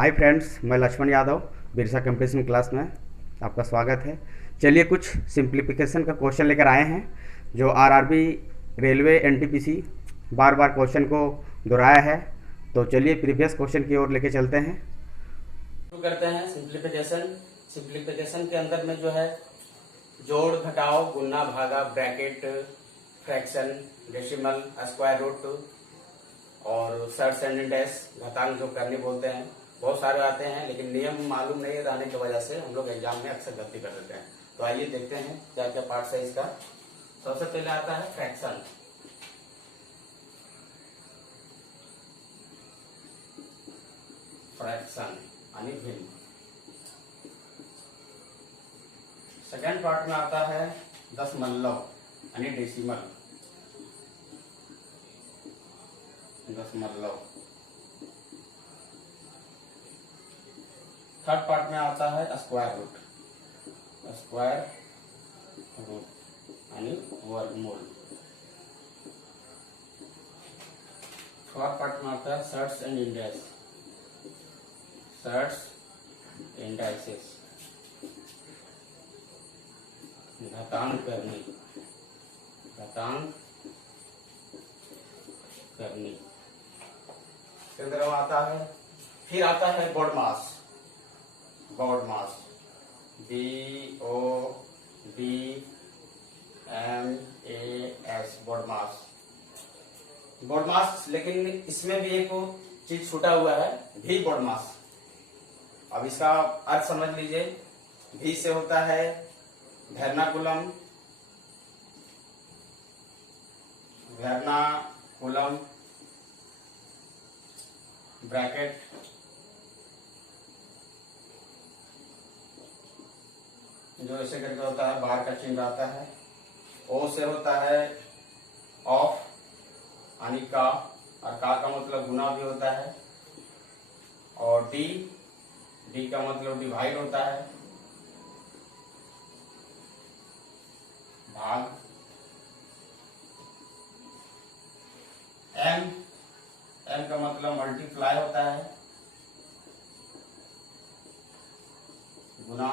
Hi friends, मैं Lakshman Yadav Birsa competition class में आपका स्वागत है। चलिए कुछ सिंप्लीफिकेशन का क्वेश्चन लेकर आए हैं जो आरआरबी रेलवे एनटीपीसी बार बार क्वेश्चन को दोहराया है। तो चलिए प्रीवियस क्वेश्चन की ओर लेके चलते हैं। शुरू करते हैं सिंप्लीफिकेशन। सिंप्लीफिकेशन के अंदर में जो है जोड़, घटाव, गुना, भागा, bracket, fraction, decimal, square root और सर्च एंड इंडेक्स, घातांक जो करने बोलते हैं। बहुत सारे आते हैं लेकिन नियम मालूम नहीं रहने की वजह से हम लोग एग्जाम में अक्सर गलती कर देते हैं। तो आइए देखते हैं क्या क्या पार्ट्स है इसका। सबसे पहले आता है फ्रैक्शन। फ्रैक्शन यानी भिन्न। सेकेंड पार्ट में आता है दशमलव यानी डेसिमल। दशमलव। थर्ड पार्ट में आता है स्क्वायर रूट। स्क्वायर रूट यानी वर्गमूल। फोर्थ पार्ट में आता है search and index. Search indexes, घातांक करनी। घातांक करनी के अंदर आता है। फिर आता है बोर्ड मास। बोर्ड मास, BODMAS, बोर्ड मास। बोर्ड मास, लेकिन इसमें भी एक चीज छूटा हुआ है, भी बोर्ड मास। अब इसका अर्थ समझ लीजिए। भी से होता है वेर्नाकुलम। वेर्नाकुलम ब्रैकेट, जो ऐसे करके होता है, बार का चिन्ह आता है। ओ से होता है ऑफ यानी का, और का मतलब गुना भी होता है। और डी का मतलब डिवाइड होता है, भाग। एम का मतलब मल्टीप्लाई होता है, गुना।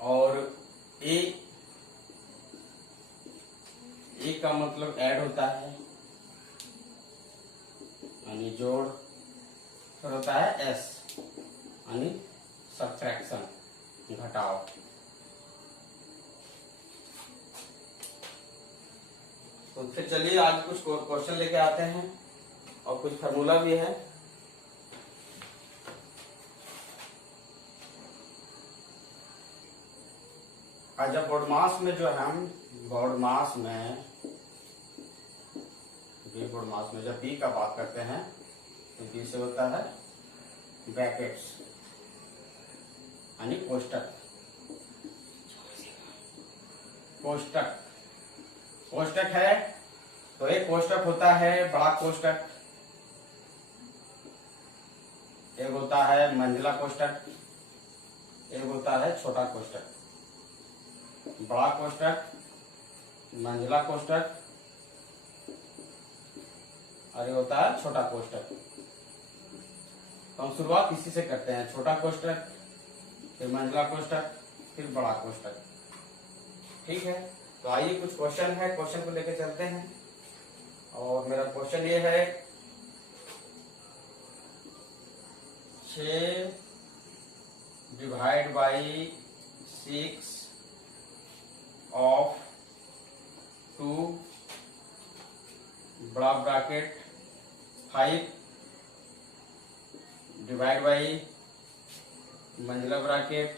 और ए का मतलब ऐड होता है यानी जोड़। फिर होता है एस यानी सब्ट्रैक्शन, घटाव। तो फिर चलिए आज कुछ क्वेश्चन लेके आते हैं और कुछ फार्मूला भी है। आज जब बोर्ड मास में जो है हम बोर्ड मास में जब बी का बात करते हैं तो बी से होता है ब्रैकेट्स यानी कोष्टक। कोष्टक कोष्टक है तो एक कोष्टक होता है बड़ा कोष्टक, एक होता है मंझला कोष्टक, एक होता है छोटा कोष्टक। बड़ा कोष्टक, मंझला कोष्टक और ये होता है छोटा कोष्टक। तो हम शुरुआत इसी से करते हैं, छोटा कोष्टक, फिर मंझला कोष्टक, फिर बड़ा कोष्टक। ठीक है, तो आइए कुछ क्वेश्चन है, क्वेश्चन को लेकर चलते हैं। और मेरा क्वेश्चन ये है 6 डिवाइड बाई 6 ऑफ 2 बड़ा ब्रैकेट 5 डिवाइड बाई मंझला ब्रैकेट,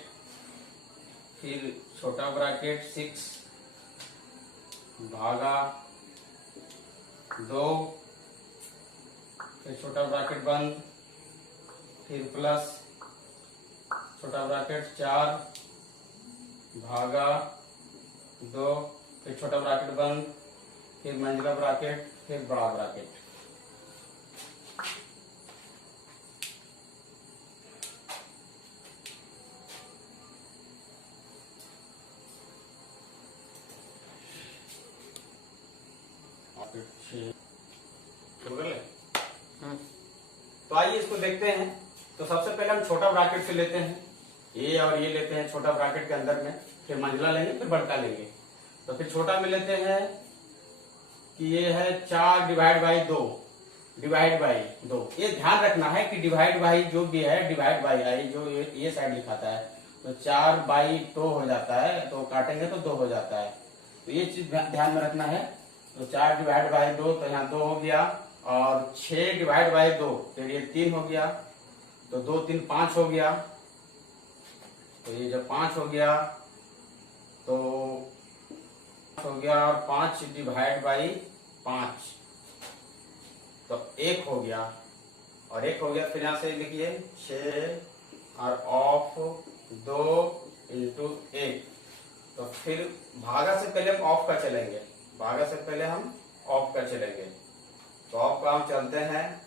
फिर छोटा ब्रैकेट 6 भागा 2, फिर छोटा ब्रैकेट बंद, फिर प्लस छोटा ब्रैकेट 4 भागा 2, फिर छोटा ब्रैकेट बंद, फिर मंझला ब्रैकेट, फिर बड़ा ब्रैकेट। तो आइए इसको देखते हैं। तो सबसे पहले हम छोटा ब्रैकेट से लेते हैं, ये और ये लेते हैं छोटा ब्रैकेट के अंदर में, फिर मंझला लेंगे, फिर बड़का लेंगे। तो फिर छोटा में लेते हैं कि ये है 4 डिवाइड बाई 2, डिवाइड बाई 2। ये ध्यान रखना है कि डिवाइड बाई जो भी है, डिवाइड बाई आई जो ये साइड लिखाता है, तो 4 बाई 2 हो जाता है, तो काटेंगे तो 2 हो जाता है। तो ये चीज ध्यान में रखना है। तो 4 डिवाइड बाई 2, तो यहाँ 2 हो गया, और 6 डिवाइड बाई 2, फिर ये 3 हो गया, तो 2 3 5 हो गया। तो ये जब 5 हो गया तो हो गया, और 5 डिवाइड बाई 5 तो 1 हो गया, और 1 हो गया। फिर यहां से लिखिए 6 और ऑफ 2 इंटू 1। तो फिर भागा से पहले हम ऑफ का चलेंगे, भागा से पहले हम ऑफ का चलेंगे। तो ऑफ का हम चलते हैं,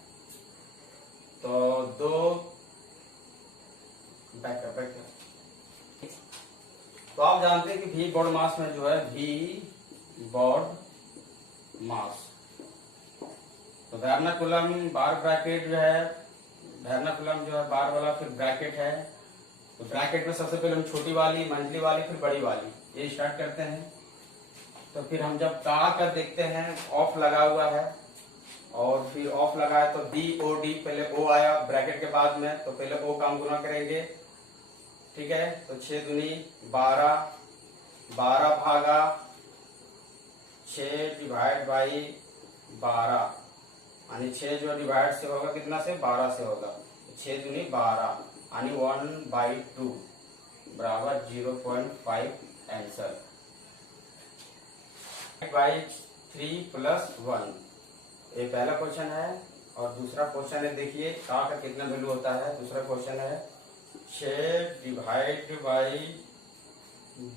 तो 2 बैक। तो आप जानते हैं कि भी बोर्ड मास में जो है, भी बोर्ड मास, तो वर्नाकुलम बार ब्रैकेट जो है, वर्नाकुलम जो है बार वाला, फिर ब्रैकेट है। तो ब्रैकेट में सबसे पहले हम छोटी वाली, मंझली वाली, फिर बड़ी वाली, ये स्टार्ट करते हैं। तो फिर हम जब का देखते हैं, ऑफ लगा हुआ है, और फिर ऑफ लगा है तो डी ओ डी, पहले ओ आया ब्रैकेट के बाद में, तो पहले ओ का हम गुना करेंगे, ठीक है। तो 6 दूनी 12, 12 भागा 6 डिवाइड बाई 12, यानी 6 जो डिवाइड से होगा कितना से, 12 से होगा, 6 दूनी 12, यानी 1/2 बराबर 0.5 आंसर। बाई 3 + 1, ये पहला क्वेश्चन है। और दूसरा क्वेश्चन है, देखिए का कितना वैल्यू होता है। दूसरा क्वेश्चन है 6 डिवाइड बाई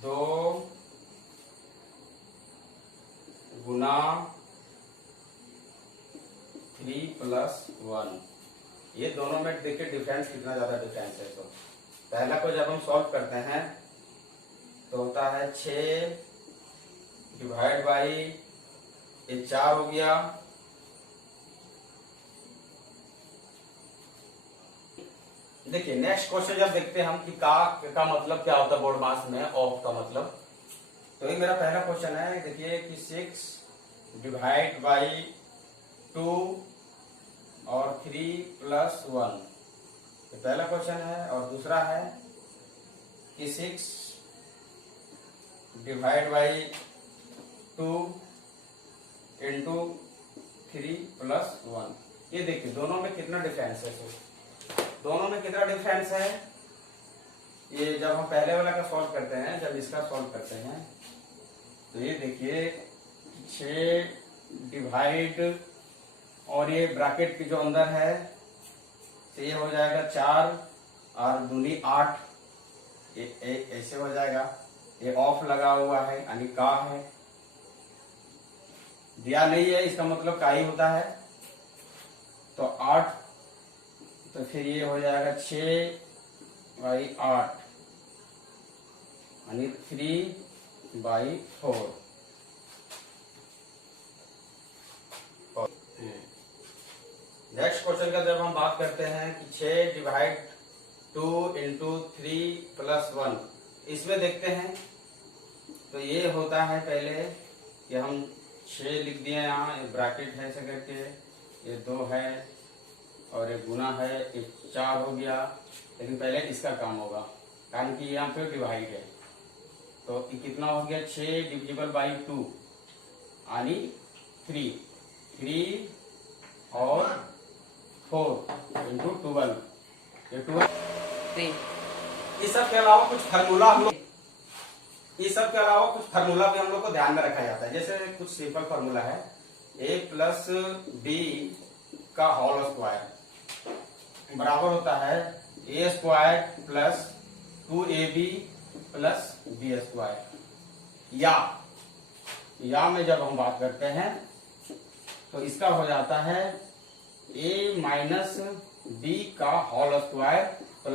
2 गुना 3 + 1। ये दोनों में देखिए डिफरेंस कितना ज्यादा डिफरेंस है। तो पहला को जब हम सॉल्व करते हैं तो होता है 6 डिवाइड बाई, ये 4 हो गया, देखिए नेक्स्ट क्वेश्चन जब देखते हैं हम कि का मतलब क्या होता है बोर्ड मास में, ऑफ का मतलब। तो ये मेरा पहला क्वेश्चन है, देखिए कि 6 डिवाइड बाई 2 और 3 + 1, ये पहला क्वेश्चन है। और दूसरा है कि 6 डिवाइड बाई 2 इंटू 3 + 1। ये देखिए दोनों में कितना डिफरेंस है। दोनों में कितना डिफरेंस है, ये जब हम पहले वाला का सॉल्व करते हैं, जब इसका सॉल्व करते हैं, तो ये देखिए 6 डिवाइड, और ये ब्रैकेट के जो अंदर है, तो ये हो जाएगा 4 और दूनी 8, ऐसे हो जाएगा। ये ऑफ लगा हुआ है, यानी का है, दिया नहीं है, इसका मतलब का ही होता है। तो 8, तो फिर ये हो जाएगा 6/8, यानी 3/4। नेक्स्ट क्वेश्चन का जब हम बात करते हैं कि 6 डिवाइड 2 इंटू 3 + 1, इसमें देखते हैं तो ये होता है, पहले कि हम 6 लिख दिए, यहाँ ब्रैकेट है ऐसे करके, ये 2 है और ये गुना है, ये 4 हो गया। लेकिन पहले इसका काम होगा, कारण कि यहाँ पे डिवाइड है। तो कितना हो गया, 6 डिविजिबल बाई 2, यानी 3 और 4 इंटू 12, ये 12। इस सब के अलावा कुछ फार्मूला हम लोग, इस सब के अलावा कुछ फार्मूला भी हम लोग को ध्यान में रखा जाता है। जैसे कुछ सिंपल फार्मूला है, a + b का होल स्क्वायर बराबर होता है a² + 2ab + b²। या में जब हम बात करते हैं तो इसका हो जाता है a - b का होल स्क्वायर +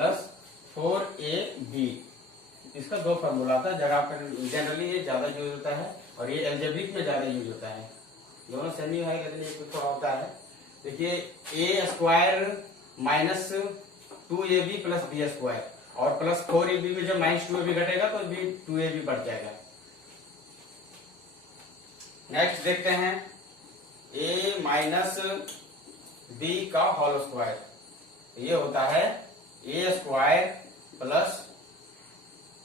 4ab। इसका 2 फार्मूला आता है, जगह पर जनरली ये ज्यादा यूज होता है, और ये एल्जेब्रिक में ज्यादा यूज होता है। दोनों सेम ही है, लेकिन ये कुछ थोड़ा होता है। देखिए a² minus 2ab plus B square, और प्लस 4ab में जब माइनस 2ab घटेगा तो भी 2ab बढ़ जाएगा। नेक्स्ट देखते हैं a माइनस बी का होल स्क्वायर, ये होता है a square plus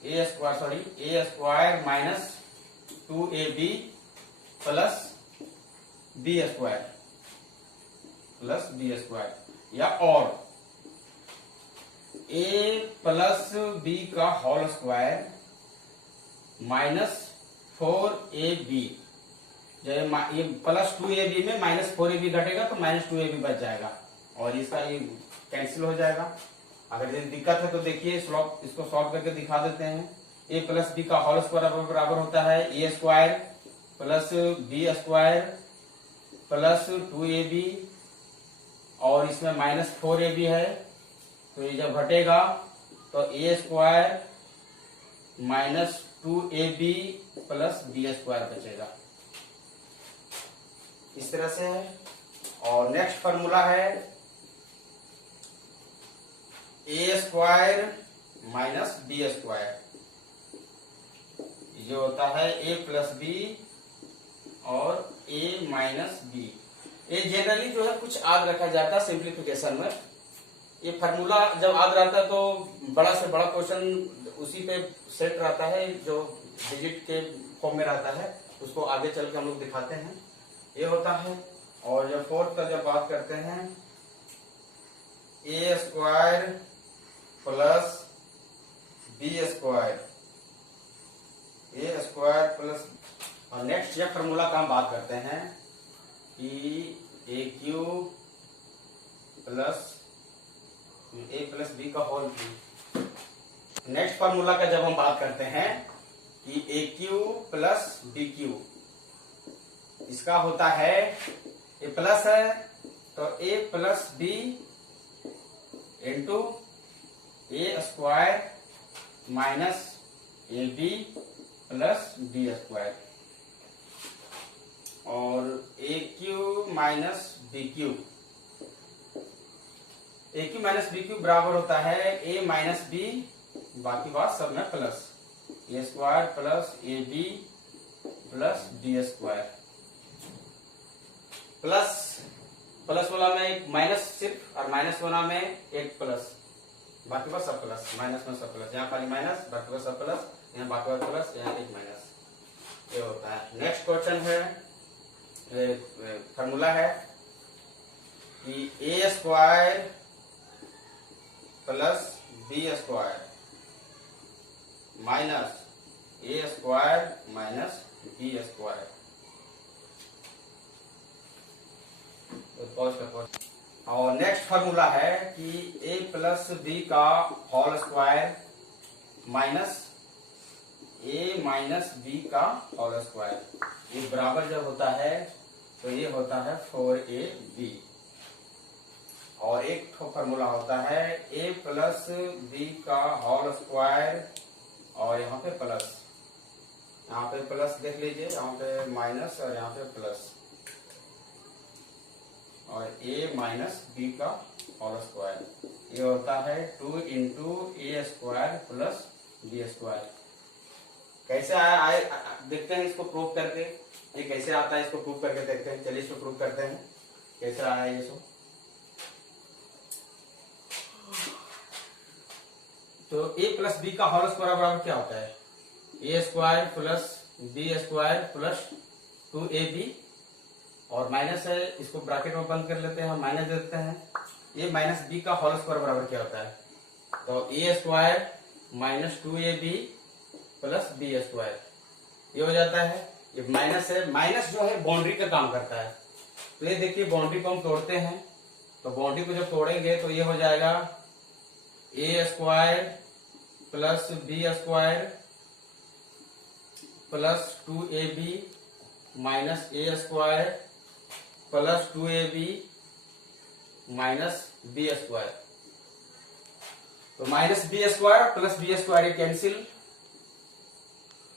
A square minus 2ab plus B square, या और a प्लस बी का होल स्क्वायर माइनस 4ab, ये प्लस 2ab में माइनस 4ab घटेगा तो माइनस 2ab बच जाएगा, और इसका ये कैंसिल हो जाएगा। अगर ये दिक्कत है तो देखिए इसको सॉल्व करके दिखा देते हैं। a प्लस बी का होल स्क्वायर बराबर होता है a square plus B square plus 2ab, और इसमें माइनस 4ab है, तो ये जब घटेगा तो a square minus 2ab plus B square बचेगा। इस तरह से है। और नेक्स्ट फॉर्मूला है a square minus B square, जो होता है a प्लस बी और a माइनस बी। ये जनरली जो है कुछ याद रखा जाता है सिंप्लीफिकेशन में। ये फार्मूला जब याद रहता है तो बड़ा से बड़ा क्वेश्चन उसी पे सेट रहता है, जो डिजिट के फॉर्म में रहता है, उसको आगे चल के हम लोग दिखाते हैं। ये होता है। और जब फोर्थ का जब बात करते हैं a square plus B square, plus, और नेक्स्ट ये फॉर्मूला का हम बात करते हैं कि A cube plus A plus B का होल क्यू। नेक्स्ट फॉर्मूला का जब हम बात करते हैं कि A cube plus B cube, इसका होता है ए प्लस है तो A plus B into A square minus A B plus B square, और A cube minus B cube, A cube minus B cube बराबर होता है ए माइनस बी, बाकी बात सब में plus A square plus a B plus B square. Plus वाला में एक माइनस सिर्फ, और माइनस वाला में एक प्लस, बाकी बात सब प्लस, माइनस में सब प्लस, यहाँ खाली माइनस, बाकी बात सब प्लस, यहाँ बाकी बात प्लस, यहाँ एक माइनस, ये होता है। नेक्स्ट क्वेश्चन है, फॉर्मूला है कि A square plus B square minus A square minus B square. और नेक्स्ट फॉर्मूला है कि ए प्लस बी का whole square minus A minus B का होल स्क्वायर, ये बराबर जब होता है तो ये होता है 4ab। और एक फॉर्मूला होता है ए प्लस बी का होल स्क्वायर, और यहाँ पे प्लस, यहाँ पे प्लस देख लीजिए, यहाँ पे माइनस और यहाँ पे प्लस, और a माइनस बी का होल स्क्वायर, ये होता है 2 into A square plus B square. कैसे आए देखते हैं इसको प्रूव करके, ये कैसे आता है इसको प्रूव करके देखते हैं। चलिए इसको प्रूव करते हैं कैसे आया ये सो। तो a प्लस बी का होल स्क्वायर बराबर क्या होता है, A square plus B square plus 2ab, और माइनस है, इसको ब्रैकेट में बंद कर लेते हैं, हम माइनस देते हैं। ए माइनस बी का होल स्क्वायर बराबर क्या होता है, तो A square minus 2ab plus B square, ये हो जाता है। ये माइनस है, माइनस जो है बाउंड्री का काम करता है, तो ये देखिए बाउंड्री को हम तोड़ते हैं, तो बाउंड्री को जब तोड़ेंगे तो ये हो जाएगा A square plus B square plus 2ab minus A square plus 2ab minus B square. तो minus B square plus B square cancel,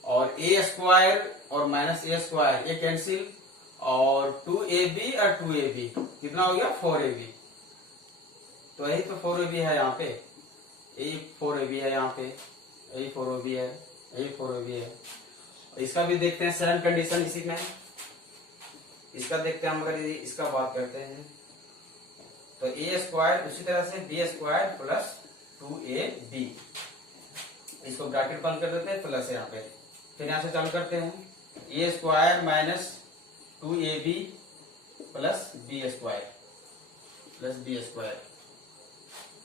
और ए स्क्वायर और माइनस ए स्क्वायर ये कैंसिल, और 2ab और 2ab कितना हो गया 4ab। तो यही तो 4ab है यहाँ पे, यही 4ab है यहाँ पे, यही 4ab है, यही 4ab है। इसका भी देखते हैं सेम कंडीशन इसी में, इसका देखते हैं हम। अगर इसका बात करते हैं तो ए स्क्वायर उसी तरह से बी स्क्वायर प्लस 2ab, इसको ब्रैकेट बंद कर देते हैं प्लस यहाँ पे, फिर यहाँ से चालू करते हैं A square minus 2ab plus B square.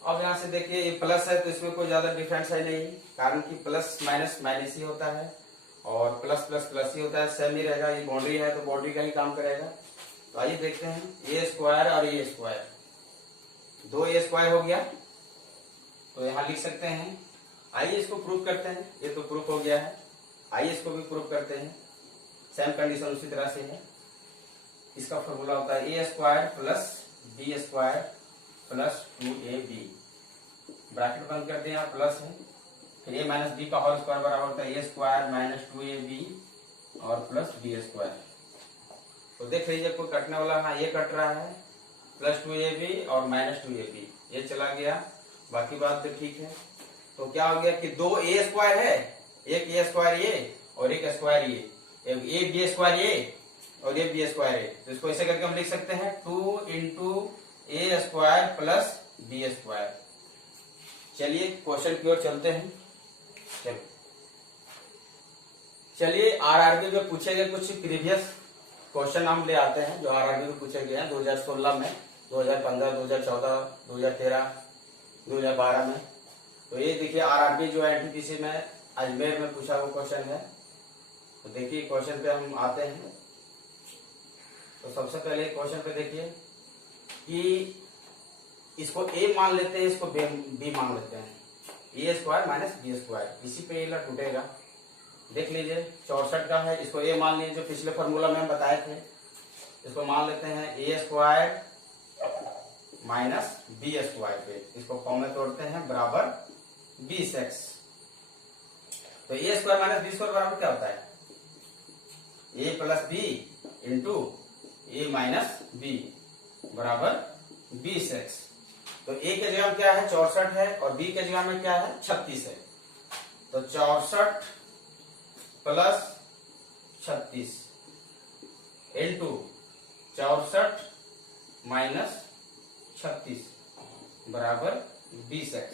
अब यहाँ से देखिए ये प्लस है तो इसमें कोई ज्यादा डिफरेंस है नहीं, कारण कि प्लस माइनस माइनस ही होता है और प्लस प्लस प्लस ही होता है, सेम ही रहेगा। ये बाउंड्री है तो बाउंड्री का ही काम करेगा। तो आइए देखते हैं ए स्क्वायर और ए स्क्वायर, 2a स्क्वायर हो गया तो यहाँ लिख सकते हैं। आइए इसको प्रूफ करते हैं, ये तो प्रूफ हो गया है, आइए इसको भी प्रूफ करते हैं। सेम कंडीशन उसी तरह से है। इसका फॉर्मूला होता है A square plus B square plus 2ab, bracket बंद कर दिया, प्लस है, फिर ए माइनस बी का होल स्क्वायर बराबर होता है ए स्क्वायर माइनस 2ab और प्लस बी स्क्वायर। तो देख लीजिए कोई कटने वाला, हाँ ये कट रहा है, प्लस 2ab और माइनस 2ab, ये चला गया, बाकी बात तो ठीक है। तो क्या हो गया कि 2a स्क्वायर है, एक ए स्क्वायर ये और एक स्क्वायर ये, ए बी स्क्वायर ये और ये बी स्क्वायर है। तो इसको ऐसे करके हम लिख सकते हैं 2 into A square plus B square. चलिए क्वेश्चन की ओर चलते हैं। चलिए आरआरबी में पूछे गए कुछ प्रीवियस क्वेश्चन हम ले आते हैं जो आरआरबी में पूछे गए हैं 2016 में, 2015, 2014, 2013, 2012 में। तो ये देखिए आरआरबी जो है एनटीपीसी में अजमेर में पूछा हुआ क्वेश्चन है। तो देखिए क्वेश्चन पे हम आते हैं। तो सबसे पहले क्वेश्चन पे देखिए कि इसको ए मान लेते हैं, इसको बी मान लेते हैं, A square minus B square, इसी पे ये टूटेगा। देख लीजिए 64 का है, इसको ए मान लीजिए, जो पिछले फॉर्मूला में हम बताए थे। इसको मान लेते हैं A square minus B square पे, इसको फॉर्म में तोड़ते हैं बराबर 20x। तो A square minus B square बराबर क्या होता है, A plus B into a minus B बराबर 20x। तो ए के जगह में क्या है 64 है और बी के जगह में क्या है 36 है। तो 64 प्लस 36 इंटू 64 माइनस 36 बराबर 20x।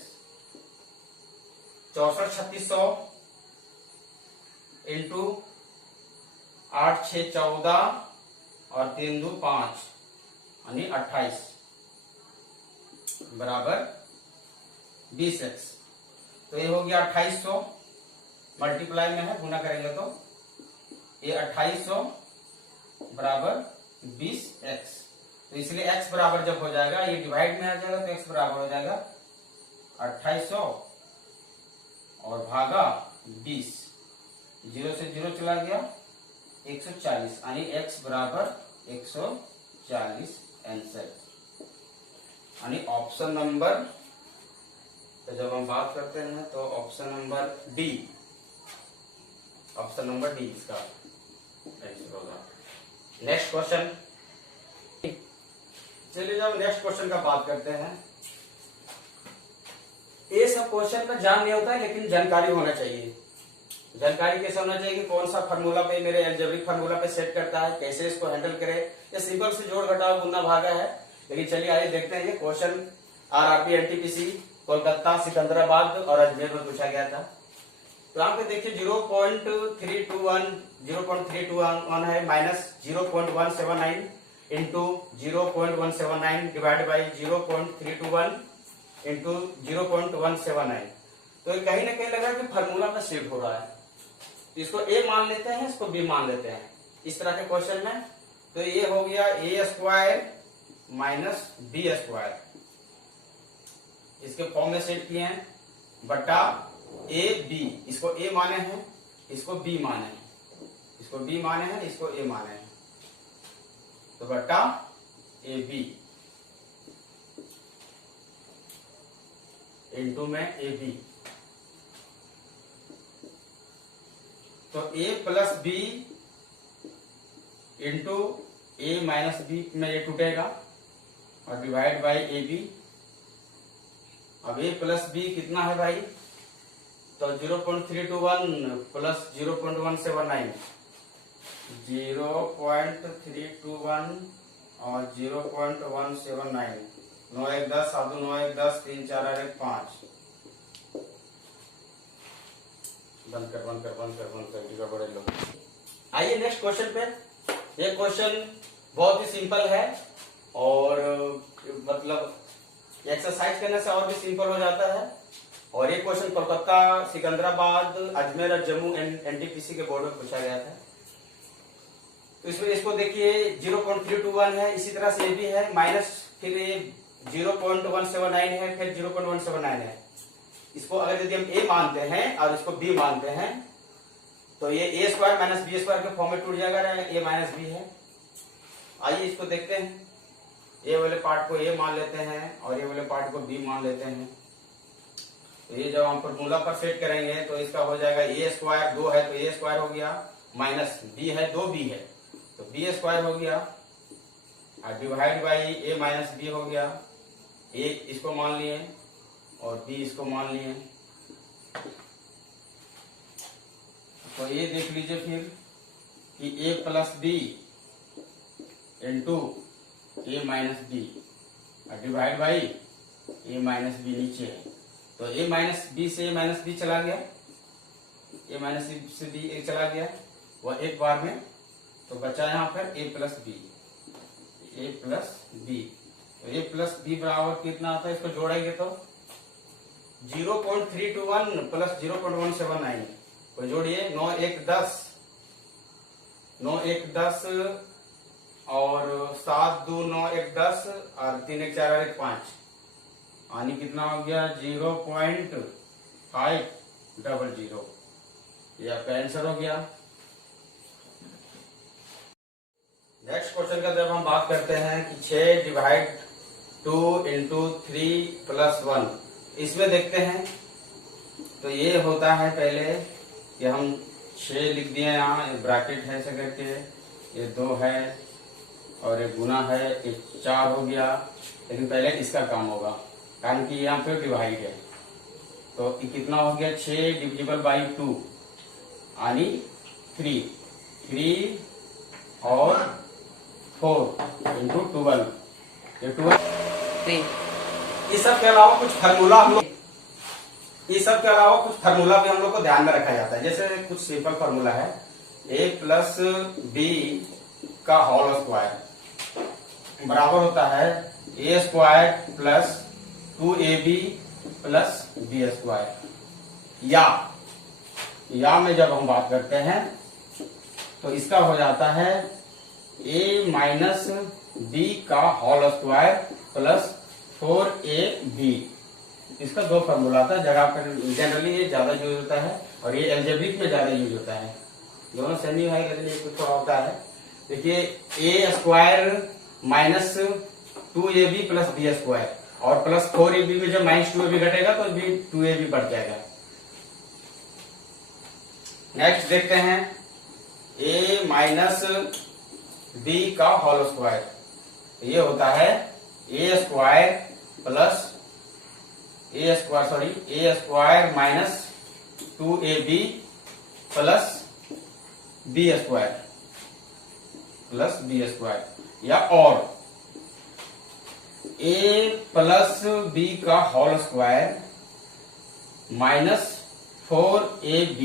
64 3600 इंटू 8 6 14 और 3 2 5 यानी 28 बराबर 20x। तो ये हो गया 2800, मल्टीप्लाई में है, गुना करेंगे तो ये 2800 बराबर 20x। तो इसलिए x बराबर जब हो जाएगा, ये डिवाइड में आ जाएगा तो x बराबर हो जाएगा 2800 और भागा 20, 0 से 0 चला गया 140, यानी x बराबर 140 आंसर, यानी ऑप्शन नंबर। तो जब हम बात करते हैं तो option number D, option number D इसका आंसर होगा। नेक्स्ट क्वेश्चन, चलिए जब नेक्स्ट क्वेश्चन का बात करते हैं। ये सब क्वेश्चन में जान नहीं होता है लेकिन जानकारी होना चाहिए। जानकारी कैसे होना चाहिए कि कौन सा फार्मूला पे मेरे अलजेब्रिक फार्मूला पे सेट करता है, कैसे इसको हैंडल करे। ये सिंपल से जोड़ घटाव गुना भागा है, लेकिन चलिए आइए देखते हैं। ये question RRB NTPC Kolkata, Secunderabad और अजमेर में पूछा गया था। तो यहाँ पे देखिए 0.321 है minus 0.179 into 0.179 divide by 0.321 into 0.179। तो कहीं ना कहीं लग रहा है कि फार्मूला में शिफ्ट हो रहा है। इसको ए मान लेते हैं, इसको बी मान लेते हैं इस तरह के क्वेश्चन में। तो ये हो गया A square minus B square, इसके फॉर्म में सेट किए हैं, बटा ए बी। इसको ए माने हैं, इसको बी माने हैं, इसको बी माने हैं, इसको ए माने हैं, तो बटा ए बी इंटू में ए बी। तो A plus B into a minus B में ये टूटेगा और डिवाइड बाई ए बी, अब a प्लस बी कितना है भाई, तो 0.321 प्लस 0.179, 0.321 और 0.179, 9 1 10 7 2 9 1 10 3 4 8 1 5। बंद कर बड़े लोग। आइए नेक्स्ट क्वेश्चन पे। ये क्वेश्चन बहुत ही सिंपल है और मतलब एक्सरसाइज करने से और भी सिंपल हो जाता है। और ये क्वेश्चन कोलकाता, सिकंदराबाद, अजमेर और जम्मू एनटीपीसी के बोर्ड में पूछा गया था। तो इसमें इसको देखिए 0.321 है, इसी तरह से ये भी है, माइनस फिर ये 0.179 है, फिर 0.179 है। इसको अगर यदि हम a मानते हैं और इसको b मानते हैं तो ये a square minus B square के फॉर्म में टूट जाएगा, a माइनस बी है। आइए इसको देखते हैं। ए वाले पार्ट को a मान लेते हैं और ये वाले पार्ट को b मान लेते हैं। तो ये जब हम फॉर्मूला पर सेट करेंगे तो इसका हो जाएगा a स्क्वायर 2 है तो a स्क्वायर हो गया, माइनस b है 2b है तो b स्क्वायर हो गया, और divide by a minus b हो गया। a इसको मान लिए और b इसको मान लिए। तो ये देख लीजिए फिर कि a plus B into a minus b divide by a minus B नीचे है। तो ए माइनस बी से ए माइनस बी चला गया, ए माइनस बी से बी ए चला गया वह एक बार में, तो बचा यहाँ पर ए प्लस बी, ए प्लस बी। तो ए प्लस बी बराबर कितना आता है, इसको जोड़ेंगे तो 0.321 प्लस 0.179 को जोड़िए, 9 1 10, 9 1 10 और 7 2 9 1 10 और 3 1 4 1 5, यानी कितना हो गया 0.500। ये आपका आंसर हो गया। नेक्स्ट क्वेश्चन का जब हम बात करते हैं कि 6 डिवाइड 2 इंटू 3 प्लस 1, इसमें देखते हैं। तो ये होता है पहले कि हम 6 लिख दिए, यहाँ ब्रैकेट है ऐसे करके, ये 2 है और एक गुना है, एक 4 हो गया। लेकिन पहले इसका काम होगा कारण कि यहाँ पे डिवाइड है। तो कितना हो गया 6 डिविजिबल बाई 2 यानी 3 और 4 इंटू 12, ये 12। इस सब के अलावा कुछ फार्मूला हम लोग, इस सब के अलावा कुछ फार्मूला भी हम लोग को ध्यान में रखा जाता है। जैसे कुछ सिंपल फार्मूला है, a प्लस बी का होल स्क्वायर बराबर होता है a square plus 2ab plus B square. या में जब हम बात करते हैं तो इसका हो जाता है a माइनस बी का होल स्क्वायर प्लस 4ab। इसका 2 फॉर्मूला आता है, जगह पर जनरली ये ज्यादा यूज होता है और ये एल्जेब्रिक में ज्यादा यूज होता है। दोनों सेमी है लेकिन ये कुछ थोड़ा होता है। देखिए a square minus 2ab plus B square और प्लस 4ab में जब माइनस 2ab घटेगा तो भी 2ab बढ़ जाएगा। नेक्स्ट देखते हैं a माइनस बी का होल स्क्वायर, ये होता है a square plus a square minus 2ab plus B square या और a प्लस बी का होल स्क्वायर माइनस 4ab।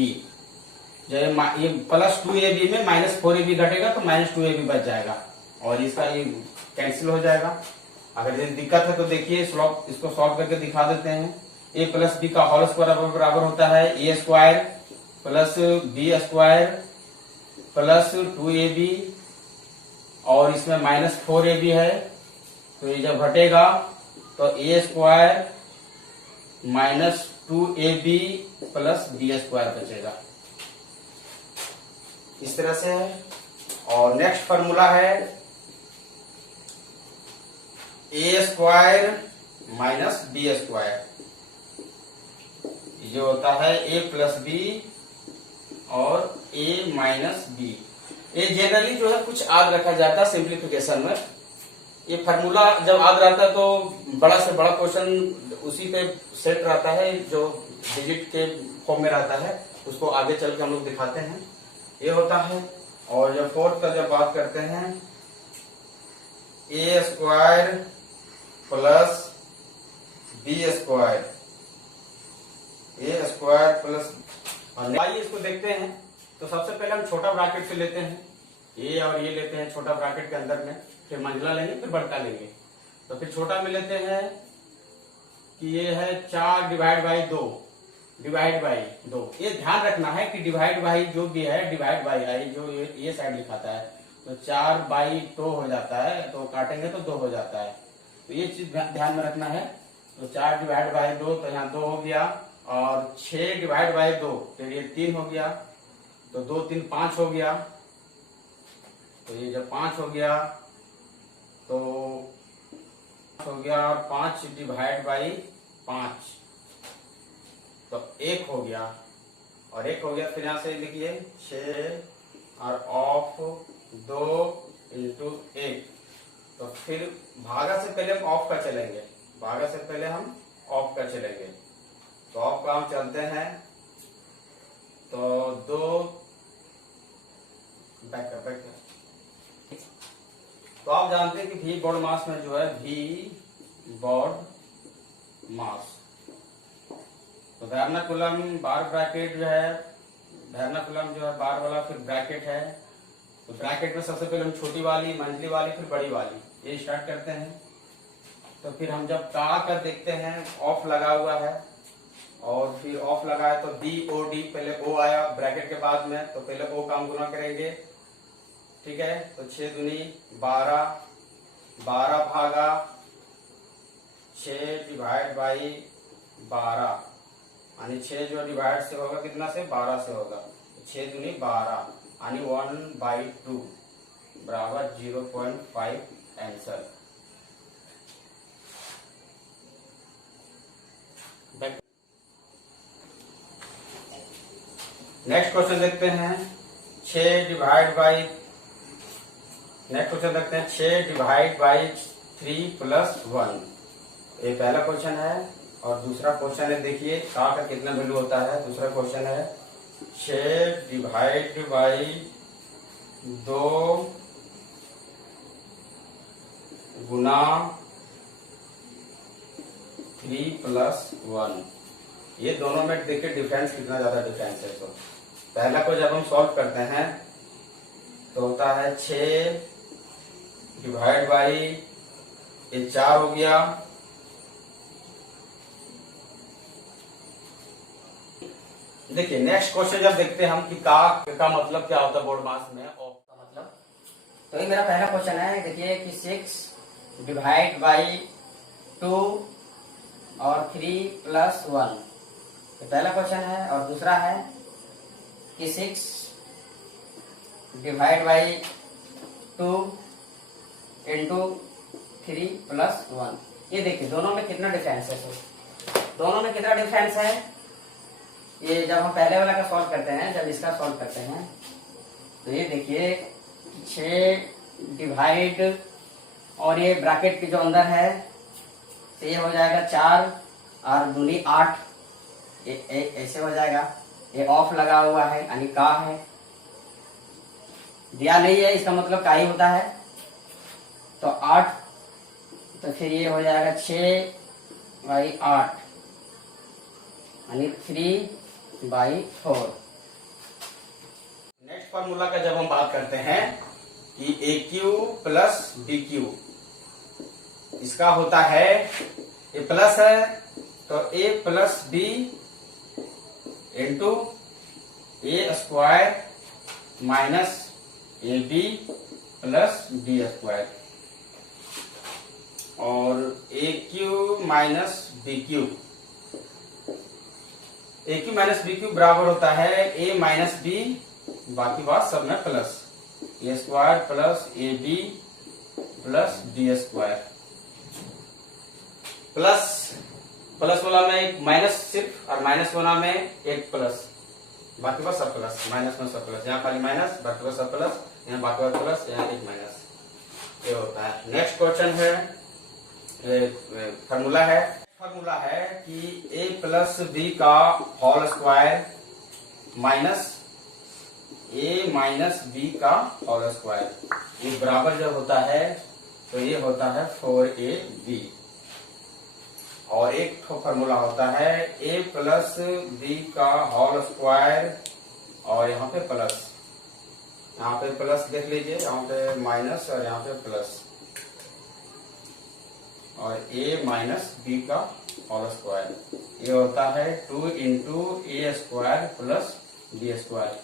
जब ये प्लस 2ab में माइनस 4ab घटेगा तो माइनस 2ab बच जाएगा और इसका ये कैंसिल हो जाएगा। अगर ये दिक्कत है तो देखिए इसको सॉल्व करके दिखा देते हैं। a प्लस बी का होल स्क्वायर बराबर होता है a square plus B square plus 2ab और इसमें माइनस 4ab है, तो ये जब घटेगा तो a square minus 2ab plus B square बचेगा। इस तरह से है। और नेक्स्ट फॉर्मूला है a square minus B square, ये होता है a प्लस बी और a माइनस बी। ये जनरली जो है कुछ याद रखा जाता है सिंप्लीफिकेशन में। ये फार्मूला जब याद रहता है तो बड़ा से बड़ा क्वेश्चन उसी पे सेट रहता है, जो डिजिट के फॉर्म में रहता है, उसको आगे चल के हम लोग दिखाते हैं। ये होता है। और जब फोर्थ का जब बात करते हैं, A square plus B square, A square plus, आइए इसको देखते हैं। तो सबसे पहले हम छोटा ब्रैकेट से लेते हैं, ये और ये लेते हैं छोटा ब्रैकेट के अंदर में, फिर मंझला लेंगे, फिर बड़का लेंगे। तो फिर छोटा में लेते हैं कि ये है 4 डिवाइड बाई 2, डिवाइड बाई 2। ये ध्यान रखना है कि डिवाइड बाई जो भी है, डिवाइड बाई आई जो ये साइड लिखाता है, तो 4 बाई 2 हो जाता है, तो काटेंगे तो 2 हो जाता है। तो ये चीज ध्यान में रखना है। तो 4 डिवाइड बाई 2, तो यहाँ 2 हो गया, और 6 डिवाइड बाई 2, फिर ये 3 हो गया, तो 2 3 5 हो गया। तो ये जब 5 हो गया तो हो गया, और 5 डिवाइड बाई 5, तो 1 हो गया, और 1 हो गया। फिर यहां से लिखिए 6 और ऑफ 2 इंटू 1। तो फिर भागा से पहले हम ऑफ का चलेंगे, भागा से पहले हम ऑफ का चलेंगे। तो ऑफ का हम चलते हैं, तो 2 बैक। तो आप जानते हैं कि भी बोर्ड मास में जो है, भी बोर्ड मास, तो वर्नाकुलम बार ब्रैकेट जो है, वर्नाकुलम जो है बार वाला, फिर ब्रैकेट है। तो ब्रैकेट में सबसे पहले हम छोटी वाली, मंझली वाली, फिर बड़ी वाली, ये स्टार्ट करते हैं। तो फिर हम जब का कर देखते हैं, ऑफ लगा हुआ है, और फिर ऑफ लगा है तो बी ओ डी, पहले ओ आया ब्रैकेट के बाद में, तो पहले ओ का हम गुना करेंगे, ठीक है। तो 6 दूनी 12, 12 भागा 6 डिवाइड बाई 12, यानी 6 जो डिवाइड से होगा कितना से, 12 से होगा, 6 दूनी 12, यानी 1/2 बराबर 0.5 आंसर। नेक्स्ट क्वेश्चन देखते हैं, 6 डिवाइड बाई, नेक्स्ट क्वेश्चन देखते हैं 6 डिवाइड बाई 3 प्लस 1। ये पहला क्वेश्चन है। और दूसरा क्वेश्चन है, देखिए का कितना वैल्यू होता है। दूसरा क्वेश्चन है 6 डिवाइड बाई 2 गुना 3 प्लस 1। ये दोनों में देखिए डिफरेंस कितना ज्यादा डिफरेंस है। तो पहला को जब हम सॉल्व करते हैं तो होता है 6 डिवाइड बाई, ये 4 हो गया, देखिए नेक्स्ट क्वेश्चन जब देखते हैं हम कि का मतलब क्या होता है बोर्ड मास में, ऑफ का मतलब। तो ये मेरा पहला क्वेश्चन है, देखिए कि 6 डिवाइड बाई 2 और 3 प्लस 1, ये पहला क्वेश्चन है। और दूसरा है कि 6 डिवाइड बाई 2 इंटू 3 प्लस 1। ये देखिए दोनों में कितना डिफरेंस है। तो दोनों में कितना डिफरेंस है, ये जब हम पहले वाला का सॉल्व करते हैं, जब इसका सॉल्व करते हैं, तो ये देखिए 6 डिवाइड, और ये ब्रैकेट के जो अंदर है, तो ये हो जाएगा 4 और दूनी 8, ऐसे हो जाएगा। ये ऑफ लगा हुआ है, यानी का है, दिया नहीं है, इसका मतलब का ही होता है। तो 8, तो फिर ये हो जाएगा 6/8, यानी 3/4। नेक्स्ट फॉर्मूला का जब हम बात करते हैं कि A cube plus B cube, इसका होता है, ये प्लस है तो A plus B into A square minus A B plus B square, और A cube minus B cube, A cube minus B cube बराबर होता है ए माइनस बी, बाकी बात सब में plus, A square plus a B plus B square. Plus plus वाला में एक माइनस सिर्फ, और माइनस वाला में एक प्लस, बाकी बात सब प्लस, माइनस में सब प्लस, यहाँ खाली माइनस, बाकी बात सब प्लस, यहाँ बाकी बात प्लस, यहाँ एक माइनस। ये होता है। नेक्स्ट क्वेश्चन है, फार्मूला है कि a प्लस बी का whole square minus a minus B का होल स्क्वायर, ये बराबर जब होता है तो ये होता है 4ab। और एक फार्मूला होता है a प्लस बी का होल स्क्वायर और यहाँ पे प्लस, यहाँ पे प्लस देख लीजिए, यहाँ पे माइनस और यहाँ पे प्लस, और a माइनस बी का होल स्क्वायर, ये होता है 2 into A square plus B square.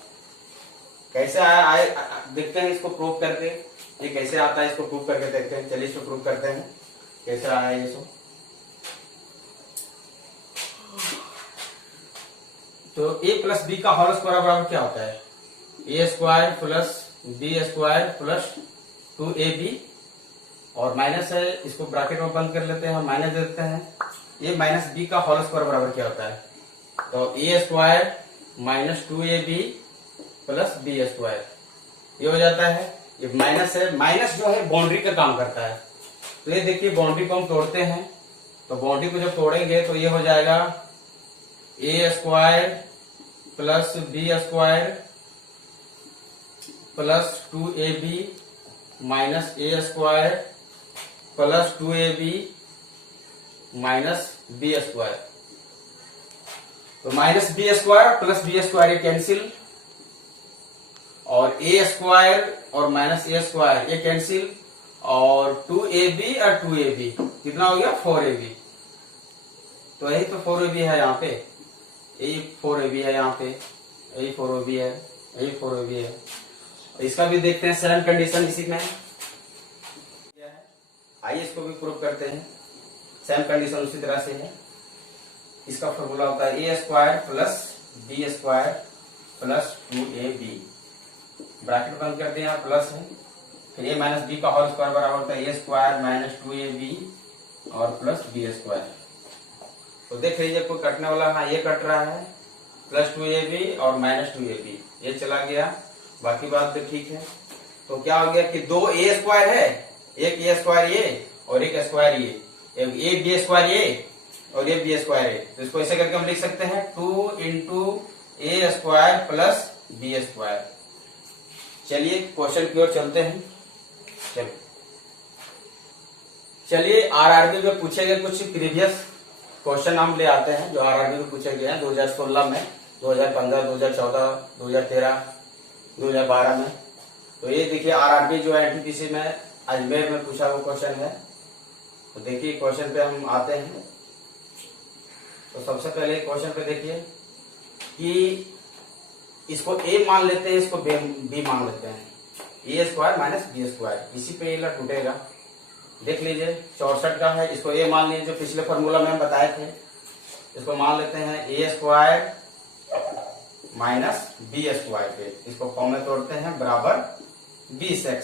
कैसे आए देखते हैं इसको प्रूव करके, ये कैसे आता है इसको प्रूव करके देखते हैं। चलिए इसको प्रूव करते हैं कैसे आया ये सो। तो a प्लस बी का होल स्क्वायर बराबर क्या होता है, A square plus B square plus 2ab, और माइनस है, इसको ब्रैकेट में बंद कर लेते हैं, हम माइनस देते हैं। ये माइनस बी का होल स्क्वायर बराबर क्या होता है, तो A square minus 2ab plus B square, ये हो जाता है। ये माइनस है, माइनस जो है बाउंड्री का काम करता है। तो ये देखिए बाउंड्री को हम तोड़ते हैं, तो बाउंड्री को जब तोड़ेंगे तो ये हो जाएगा A square plus B square plus 2ab minus A square plus 2ab minus B square. तो minus B square plus B square ये कैंसिल, और ए स्क्वायर और माइनस ए स्क्वायर ये कैंसिल, और 2ab और 2ab कितना हो गया 4ab। तो यही तो 4ab है यहाँ पे, यही 4ab है यहाँ पे, यही 4ab है, यही 4ab है। इसका भी देखते हैं सेम कंडीशन इसी में, आइए इसको भी प्रूव करते हैं। सेम कंडीशन उसी तरह से है। इसका फॉर्मूला होता है A square plus B square plus 2ab, bracket बंद कर दिया, प्लस है, फिर ए माइनस बी का होल स्क्वायर बराबर होता है ए स्क्वायर माइनस 2ab और प्लस बी स्क्वायर। तो देख लीजिए कोई कटने वाला, हाँ ये कट रहा है, प्लस 2ab और माइनस 2ab, ये चला गया, बाकी बात तो ठीक है। तो क्या हो गया कि दो ए स्क्वायर है, एक ए स्क्वायर ये और एक स्क्वायर ये, एक बी स्क्वायर ये और ये बी स्क्वायर है। तो इसको ऐसे करके हम लिख सकते हैं 2 into A square plus B square. चलिए क्वेश्चन की ओर चलते हैं। चलिए आरआरबी में पूछे गए कुछ प्रीवियस क्वेश्चन हम ले आते हैं, जो आरआरबी में पूछे गए हैं 2016 में, 2015, 2014, 2013, 2012 में। तो ये देखिए आरआरबी जो है एनटीपीसी में अजमेर में पूछा हुआ क्वेश्चन है। तो देखिए क्वेश्चन पे हम आते हैं। तो सबसे पहले क्वेश्चन पे देखिए कि इसको a मान लेते हैं, इसको b मान लेते हैं, A square minus B square, इसी पे ये टूटेगा। देख लीजिए 64 का है, इसको a मान लीजिए, जो पिछले फॉर्मूला में हम बताए थे। इसको मान लेते हैं A square minus B square पे, इसको फॉर्म में तोड़ते हैं, बराबर 20x।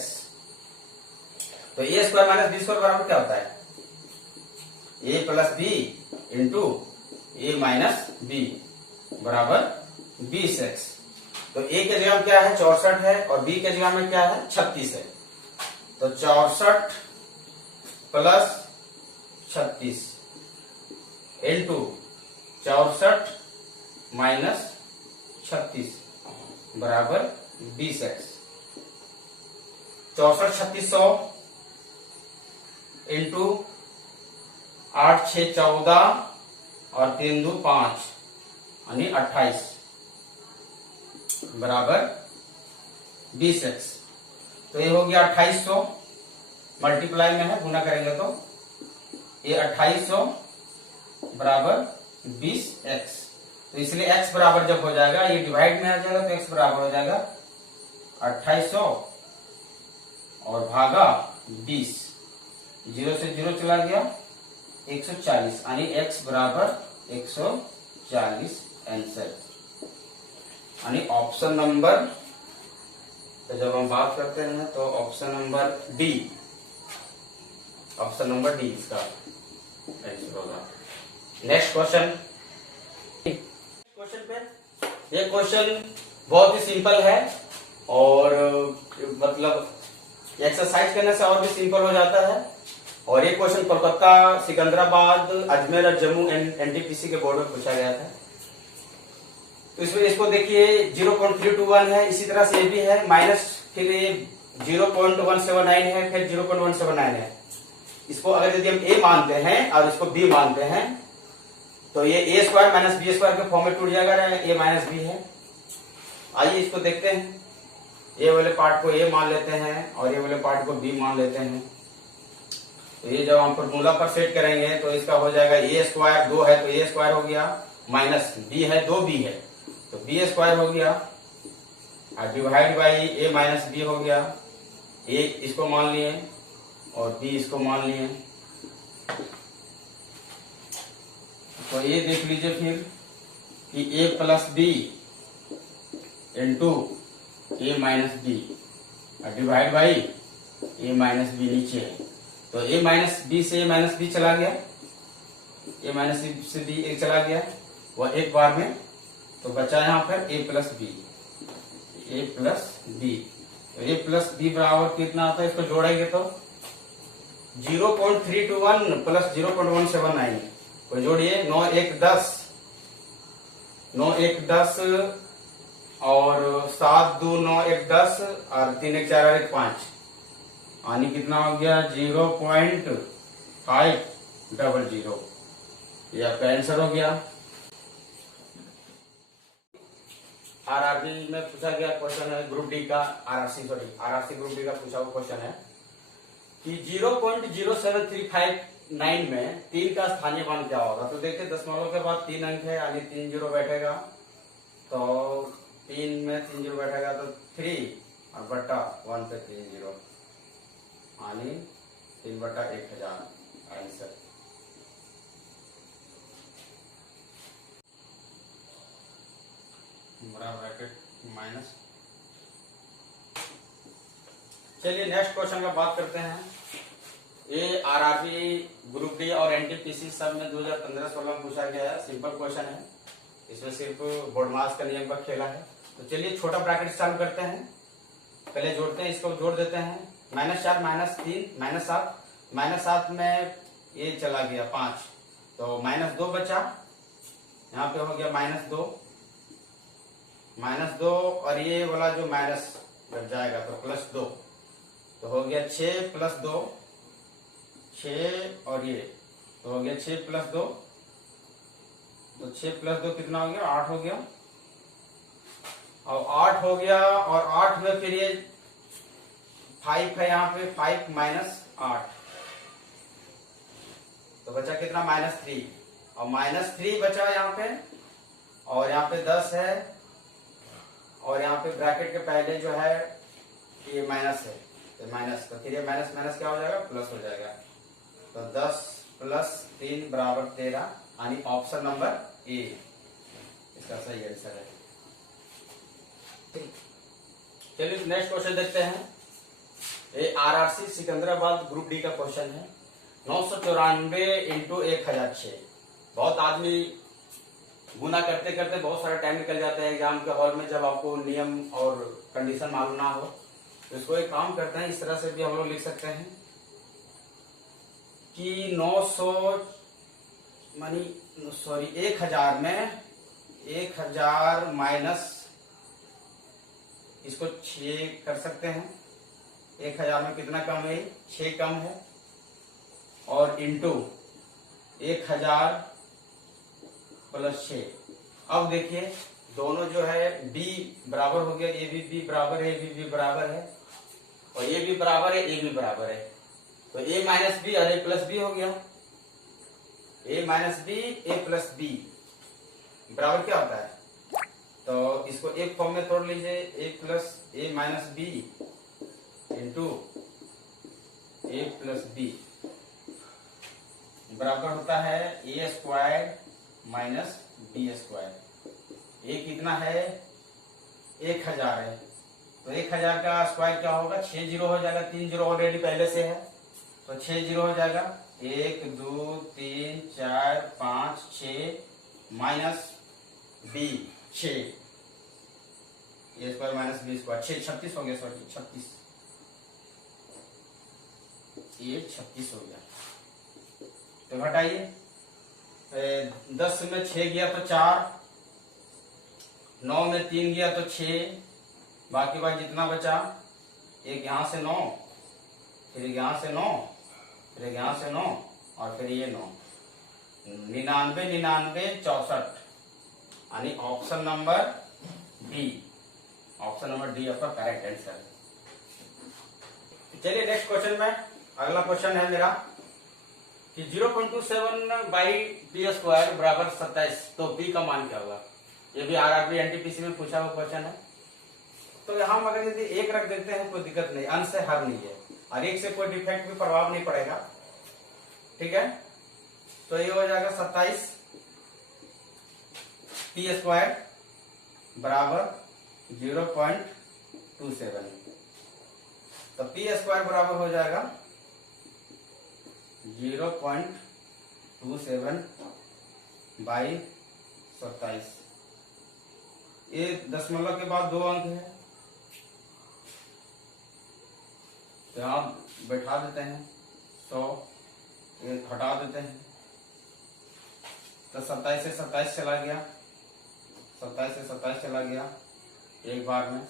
तो A square minus B square बराबर क्या होता है, A plus B into a minus B बराबर 20x। तो ए के जगह में क्या है 64 है, और बी के जगह में क्या है 36 है। तो 64 प्लस 36 इंटू 64 माइनस 36 बराबर 20x। 64 3600 इंटू 8 6 14 और 3 2 5 यानी 28 बराबर 20x। तो ये हो गया 2800, मल्टीप्लाई में है, गुना करेंगे तो ये 2800 बराबर 20x। तो इसलिए x बराबर जब हो जाएगा, ये डिवाइड में आ जाएगा, तो x बराबर हो जाएगा 2800 और भागा 20, 0 से 0 चला गया, 140, यानी x बराबर 140 आंसर, यानी ऑप्शन नंबर। तो जब हम बात करते हैं तो option number D, option number D इसका आंसर होगा। नेक्स्ट क्वेश्चन, क्वेश्चन पे ये क्वेश्चन बहुत ही सिंपल है और मतलब एक्सरसाइज करने से और भी सिंपल हो जाता है। और ये क्वेश्चन कोलकाता, सिकंदराबाद, अजमेर और जम्मू एनटीपीसी के बोर्ड में पूछा गया था। तो इसमें इसको देखिए 0.321 है, इसी तरह से ये भी है, माइनस फिर ये 0.179 है, फिर 0.179 है। इसको अगर यदि हम a मानते हैं और इसको b मानते हैं तो ये a square minus B square के फॉर्म में टूट जाएगा, a माइनस बी है। आइए इसको देखते हैं। ये वाले पार्ट को a मान लेते हैं और ये वाले पार्ट को b मान लेते हैं। तो ये जब हम फॉर्मूला पर सेट करेंगे तो इसका हो जाएगा a स्क्वायर 2 है तो a स्क्वायर हो गया, माइनस b है 2b है तो b स्क्वायर हो गया, और divide by a minus b हो गया। a इसको मान लिए और b इसको मान लिए। तो ये देख लीजिए फिर कि a plus B into a minus B और divide by a minus B नीचे है। तो a माइनस बी से a माइनस बी चला गया, a माइनस बी से b एक चला गया वह एक बार में, तो बचा यहाँ पर a plus b, a plus b. तो a प्लस बी बराबर कितना आता है, इसको जोड़ेंगे तो 0.321 प्लस 0.179 को जोड़िए, 9 1 10, 9 1 10 और 7 2 9 1 10 और 3 1 4 1 5, यानी कितना हो गया 0.500। ये आपका आंसर हो गया। आरआरबी में पूछा गया क्वेश्चन है ग्रुप डी का, आरआरसी ग्रुप डी का पूछा हुआ क्वेश्चन है कि 0.0739 में 3 का स्थानीय मान क्या होगा। तो देखिए दशमलव के बाद 3 अंक है यानी 3 जीरो बैठेगा, तो 3 में 3 जीरो बैठेगा तो 3 और बट्टा 1 पे 3 जीरो, यानी 3/1000 आंसर। बड़ा ब्रैकेट माइनस। चलिए नेक्स्ट क्वेश्चन का बात करते हैं। ये आरआरबी ग्रुप डी और एनटीपीसी सब में 2015-16 में पूछा गया है, सिंपल क्वेश्चन है, इसमें सिर्फ बोर्ड मास का नियम का खेला है। तो चलिए छोटा ब्रैकेट चालू करते हैं, पहले जोड़ते हैं, इसको जोड़ देते हैं, -4 -3 -7, -7 में ये चला गया 5 तो -2 बचा, यहाँ पे हो गया -2 और ये वाला जो माइनस लग जाएगा तो +2, तो हो गया 6 + 2 6 और ये तो हो गया 6 + 2, तो 6 + 2 कितना हो गया 8 हो गया, और 8 हो गया, और 8 में फिर ये 5 है, यहाँ पे 5 - 8 तो बचा कितना -3, और -3 बचा यहाँ पे, और यहाँ पे 10 है, और यहाँ पे ब्रैकेट के पहले जो है ये माइनस है, तो माइनस, तो फिर ये माइनस माइनस क्या हो जाएगा प्लस हो जाएगा, तो 10 + 3 = 13, यानी ऑप्शन नंबर ए इसका सही आंसर है। चलिए नेक्स्ट क्वेश्चन देखते हैं। ये आरआरसी सिकंदराबाद ग्रुप डी का क्वेश्चन है। 994 × 1006। बहुत आदमी गुना करते करते बहुत सारा टाइम निकल जाता है एग्जाम के हॉल में, जब आपको नियम और कंडीशन मालूम ना हो। तो इसको एक काम करते हैं, इस तरह से भी हम लोग लिख सकते हैं कि 1000 में 1000 माइनस, इसको 6 कर सकते हैं, 1000 में कितना कम है 6 कम है, और इंटू 1000 + 6। अब देखिए दोनों जो है b बराबर हो गया, ये भी b बराबर है, ये भी b बराबर है, और ये भी बराबर है, ये भी बराबर है, तो a - b और a + b हो गया। a - b a + b बराबर क्या होता है, तो इसको एक फॉर्म में तोड़ लीजिए, a - b into a + b बराबर होता है a² - b²। ये कितना है 1000 है, तो 1000 का स्क्वायर क्या होगा 6 जीरो हो जाएगा, 3 जीरो ऑलरेडी पहले से है, तो 6 जीरो हो जाएगा, 1 2 3 4 5 6 माइनस b 6, a² - b² 6 36 हो गया, सॉरी 36, ये 36 हो गया। तो घटाइए, 10 में 6 गया तो 4, 9 में 3 गया तो 6, बाकी बाकी जितना बचा, एक यहां से 9, फिर यहां से 9, फिर यहां से 9 और फिर ये 9, 99 99 64, यानी option number D, option number D आपका करेक्ट आंसर। चलिए नेक्स्ट क्वेश्चन में, अगला क्वेश्चन है मेरा कि 0.27 बाई बी स्क्वायर बराबर 27, तो बी का मान क्या होगा। ये भी आरआरबी एनटीपीसी में पूछा हुआ क्वेश्चन है। तो हम अगर यदि 1 रख देते हैं कोई दिक्कत नहीं, अंश से हर नहीं है और 1 से कोई डिफेक्ट भी प्रभाव नहीं पड़ेगा, ठीक है। तो ये हो जाएगा 27 पी स्क्वायर बराबर 0.27, तो पी स्क्वायर बराबर हो जाएगा 0.27 बाई 27। ये दशमलव के बाद 2 अंक है, तो यहां बैठा देते हैं 100, ये हटा देते हैं, तो 27 से 27 चला गया, 27 से 27 चला गया एक बार में,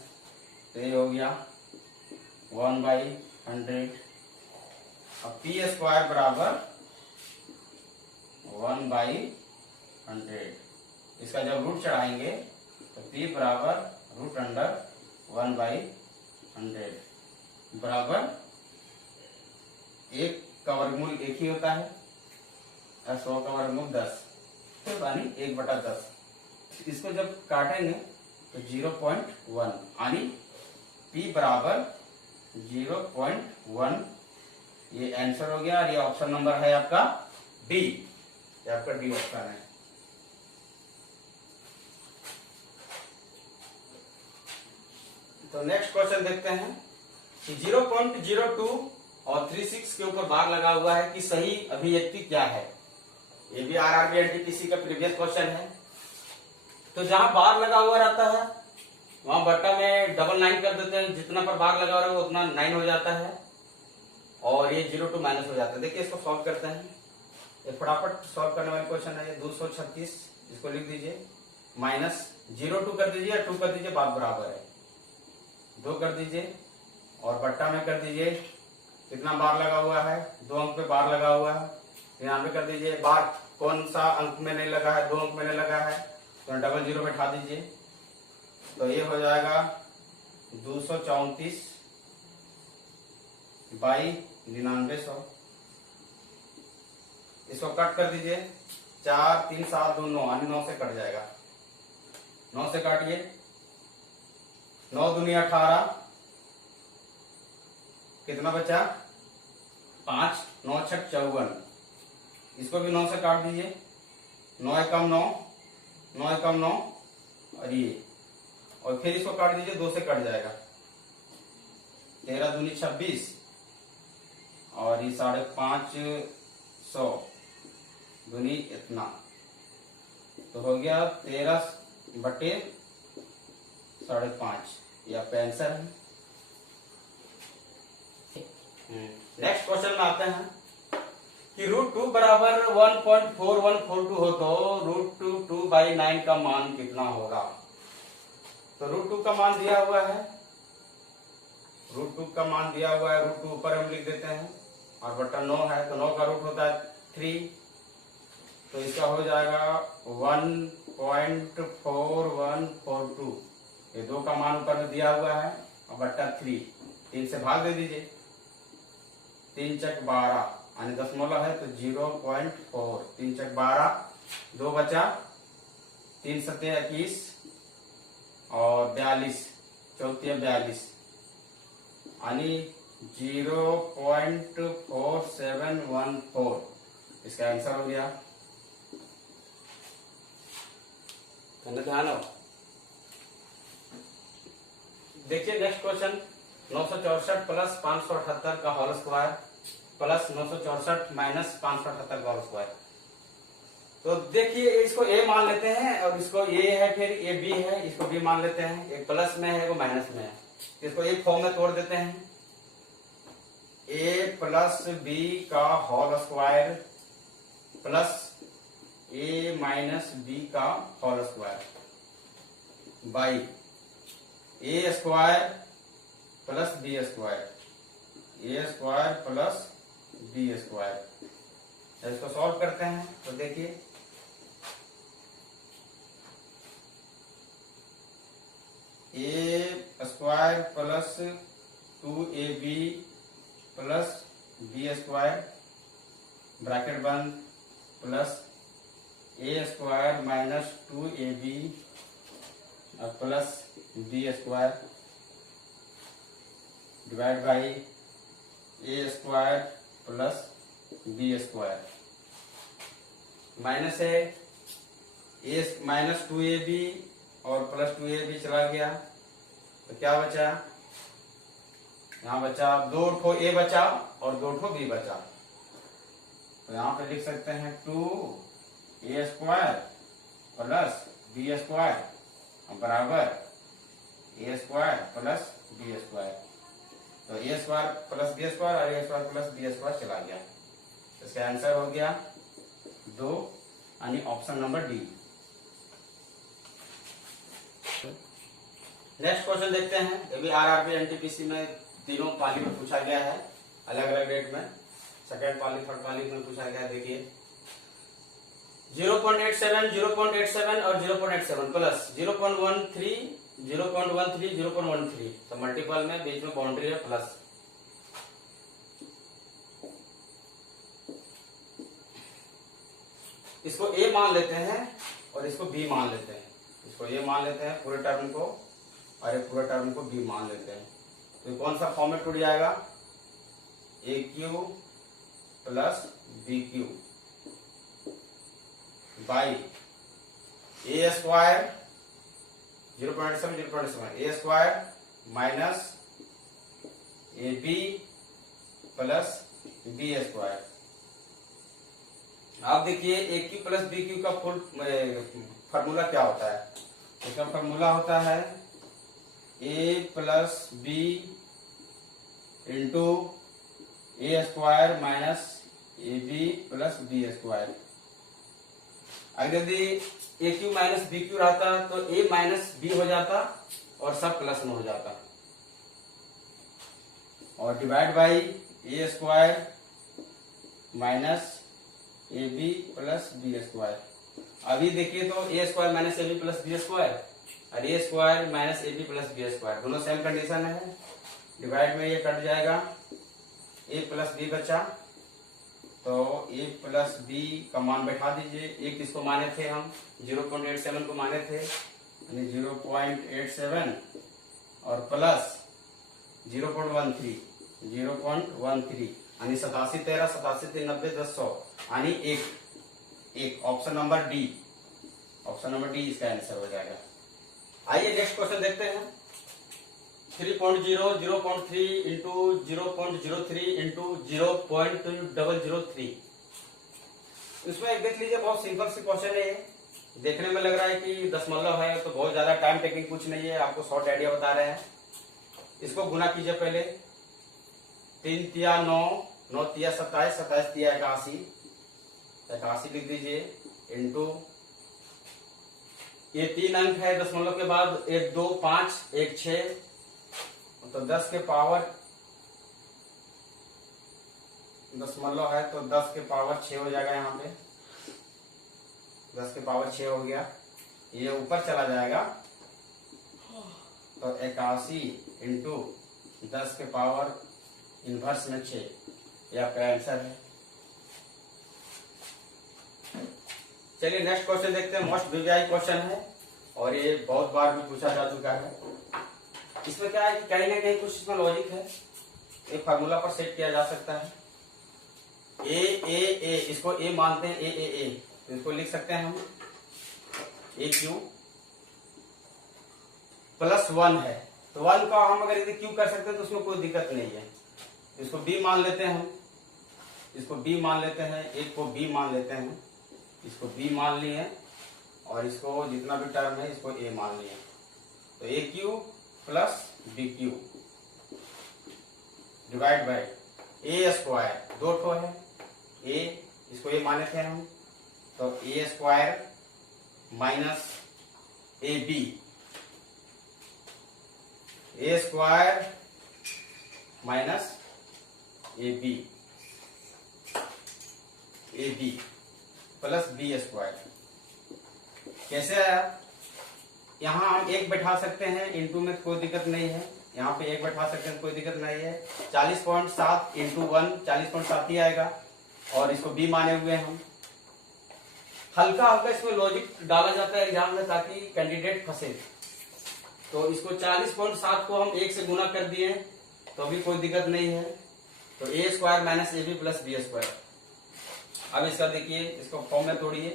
तो ये हो गया 1/100। अब पी स्क्वायर बराबर 1/100, इसका जब रूट चढ़ाएंगे तो पी बराबर √1/100 बराबर 1 का वर्गमूल 1 ही होता है, 100 का वर्गमूल 10, तो यानी 1/10। इसको जब काटेंगे तो 0.1, यानी पी बराबर 0.1, ये आंसर हो गया। और ये ऑप्शन नंबर है आपका डी, ये आपका डी ऑप्शन है। तो नेक्स्ट क्वेश्चन देखते हैं कि 0.02 और 36 के ऊपर बार लगा हुआ है कि सही अभिव्यक्ति क्या है। ये भी आरआरबी एनटीपीसी का प्रीवियस क्वेश्चन है। तो जहां बार लगा हुआ रहता है वहां बट्टा में 99 कर देते हैं, जितना पर बार लगा हुआ है उतना 9 हो जाता है और ये 0 माइनस हो जाता है। देखिए इसको सॉल्व करते हैं, ये फटाफट सॉल्व करने वाली क्वेश्चन है। ये 236, इसको लिख दीजिए, माइनस 0 कर दीजिए, 2 कर दीजिए, बात बराबर है, 2 कर दीजिए और बट्टा में कर दीजिए कितना बार लगा हुआ है, 2 अंक पे बार लगा हुआ है, यहाँ पे कर दीजिए बार कौन सा अंक में नहीं लगा है, 2 अंक में नहीं लगा है, तो डबल 0 बैठा दीजिए। तो ये हो जाएगा 234 बाई 9900। इसको कट कर दीजिए, 4 3 7 2 9, यानी 9 से कट जाएगा, 9 से काटिए, 9 दूनी 18, कितना बचा 5, 9 छक 54, इसको भी 9 से काट दीजिए, 9 एकम 9, 9 एकम 9 और ये, और फिर इसको काट दीजिए, 2 से कट जाएगा, 13 दूनी 26 और ये 550 दूनी इतना, तो हो गया 13/5.5, ये आपका आंसर है। नेक्स्ट क्वेश्चन में आते हैं कि √2 बराबर 1.4142 हो तो √2/9 का मान कितना होगा। तो √2 का मान दिया हुआ है, √2 का मान दिया हुआ है, √2 ऊपर हम लिख देते हैं और बट्टा 9 है, तो 9 का रूट होता है 3, तो इसका हो जाएगा 1.4142। ये 2 का मान ऊपर में दिया हुआ है और बट्टा 3 से भाग दे दीजिए, 3 चक 12 यानी दशमलव है तो 0.4, 3 चक 12, 2 बचा, 3 सत्ते 21 और 42, 42 यानी 0.4714, इसका आंसर हो गया। ध्यान हो। देखिए नेक्स्ट क्वेश्चन, 964 प्लस 578 का होल स्क्वायर प्लस 964 माइनस 578 का होल स्क्वायर। तो देखिए इसको ए मान लेते हैं और इसको ए है, फिर ये बी है, इसको बी मान लेते हैं, एक प्लस में है वो माइनस में है, इसको एक फॉर्म में तोड़ देते हैं। ए प्लस बी का whole square plus A minus B का whole square by A square plus B square, A square plus B square. इसको सॉल्व करते हैं तो देखिए A square plus 2ab plus B square bracket बंद plus ए square minus 2ab और plus B square divide by A square plus B square minus है A minus 2ab और plus 2ab चला गया तो क्या बचा, यहाँ बचा 2 ठो ए बचा और 2 ठो बी बचा। तो यहाँ पे लिख सकते हैं 2a square plus B square बराबर ए स्क्वायर प्लस बी स्क्वायर। तो A square plus B square और A square plus B square चला गया। इसका आंसर हो गया 2 यानी option number D. Next question देखते हैं। ये भी आरआरबी एनटीपीसी में तीनों पाली में पूछा गया है, अलग अलग डेट में, सेकेंड पाली थर्ड पाली में पूछा गया है। देखिए 0.87 0.87 और 0.87 प्लस 0.13 0.13 0.13 तो मल्टीपल में बीच में बाउंड्री है प्लस। इसको ए मान लेते हैं और इसको बी मान लेते हैं। इसको ए मान लेते हैं पूरे टर्म को और एक पूरे टर्म को बी मान लेते हैं। तो कौन सा फॉर्मेट टूट जाएगा, A cube plus B cube by A square 0.7 A square minus A B plus B square. आप देखिए A cube plus B cube का फुल फार्मूला क्या होता है। इसका फार्मूला होता है A plus B into A square minus A B plus B square. अगर यदि A cube minus B cube रहता तो ए माइनस बी हो जाता और सब प्लस में हो जाता और divide by A square minus A B plus B square. अभी देखिए तो A square minus A B plus B square और A square minus A B plus B square दोनों सेम कंडीशन है। डिवाइड में ये कट जाएगा, ए प्लस बी बचा तो ए प्लस बी का मान बैठा दीजिए। ए किसको माने थे हम, 0.87 को माने थे, यानी 0.87 और प्लस 0.13 यानी 87 13 87 3 90 10 100 यानी एक option number D, option number D इसका आंसर हो जाएगा। आइए नेक्स्ट क्वेश्चन देखते हैं। 3.0 0.3 इंटू 0.03 इंटू 0.003। इसमें एक देख लीजिए, बहुत सिंपल सी क्वेश्चन है। देखने में लग रहा है कि दशमलव है तो बहुत ज्यादा टाइम टेकिंग कुछ नहीं है, आपको शॉर्ट आइडिया बता रहे हैं। इसको गुना कीजिए पहले, 3 तिया 9 9 तिया 27 27 तिया 81 81 लिख दीजिए इंटू ये 3 अंक है दशमलव के बाद 1 2 5 1 6 तो 10 के पावर दशमलव है तो 10 के पावर 6 हो जाएगा। यहाँ पे 10 के पावर 6 हो गया, ये ऊपर चला जाएगा तो 81 इंटू 10 के पावर इनवर्स में 6 ये आपका आंसर है। चलिए नेक्स्ट क्वेश्चन देखते हैं। मोस्ट वीवीआई क्वेश्चन है और ये बहुत बार भी पूछा जा चुका है। इसमें क्या है कि कहीं ना कहीं कुछ इसमें लॉजिक है, एक फार्मूला पर सेट किया जा सकता है। ए इसको ए मानते हैं, ए तो इसको लिख सकते हैं हम ए क्यू प्लस 1 है तो 1 का हम अगर यदि क्यू कर सकते हैं तो उसमें कोई दिक्कत नहीं है। इसको बी मान लेते हैं हम, इसको बी मान लेते हैं, एक को बी मान लेते हैं, इसको बी मान लिए और इसको जितना भी टर्म है इसको ए मान लिए। तो A cube plus B cube divide by A square 2 ठो है, ए इसको ये माने थे हम, तो A square minus A B, A square minus A B plus B square. कैसे आया? यहाँ हम एक बैठा सकते हैं, इनटू में कोई दिक्कत नहीं है, यहाँ पे एक बैठा सकते हैं, कोई दिक्कत नहीं है। 40.7 इंटू 1 40.7 ही आएगा, और इसको बी माने हुए हम। हल्का हल्का इसमें लॉजिक डाला जाता है एग्जाम में ताकि कैंडिडेट फंसे। तो इसको 40.7 को हम 1 से गुना कर दिए तो अभी कोई दिक्कत नहीं है। तो A square minus A B plus B square. अब इसका देखिए, इसको फॉर्म में तोड़िए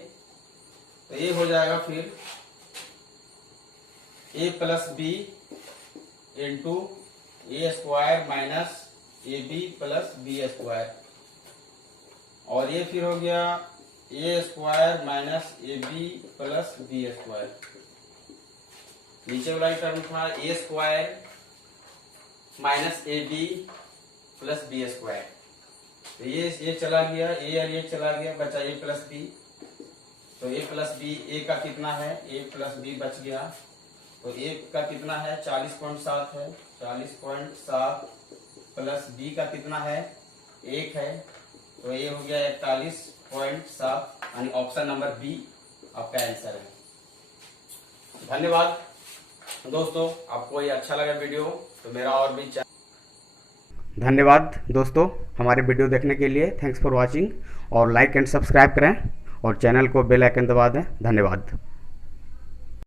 तो ये हो जाएगा फिर A plus B into A square minus A B plus B square, और ये फिर हो गया A square minus A B plus B square. नीचे वाला टर्म था A square minus A B plus B square. तो ये चला गया, ए और ये चला गया, बचा ए प्लस बी। तो ए प्लस बी, ए का कितना है, ए प्लस बी बच गया। तो ए का कितना है 40.7 है, 40.7 प्लस बी का कितना है 1 है, तो ये हो गया 41.7, यानी ऑप्शन नंबर बी आपका आंसर है। धन्यवाद दोस्तों, आपको ये अच्छा लगा वीडियो तो मेरा और भी धन्यवाद दोस्तों, हमारे वीडियो देखने के लिए थैंक्स फॉर वॉचिंग, और लाइक एंड सब्सक्राइब करें और चैनल को बेल आइकन दबा दें। धन्यवाद।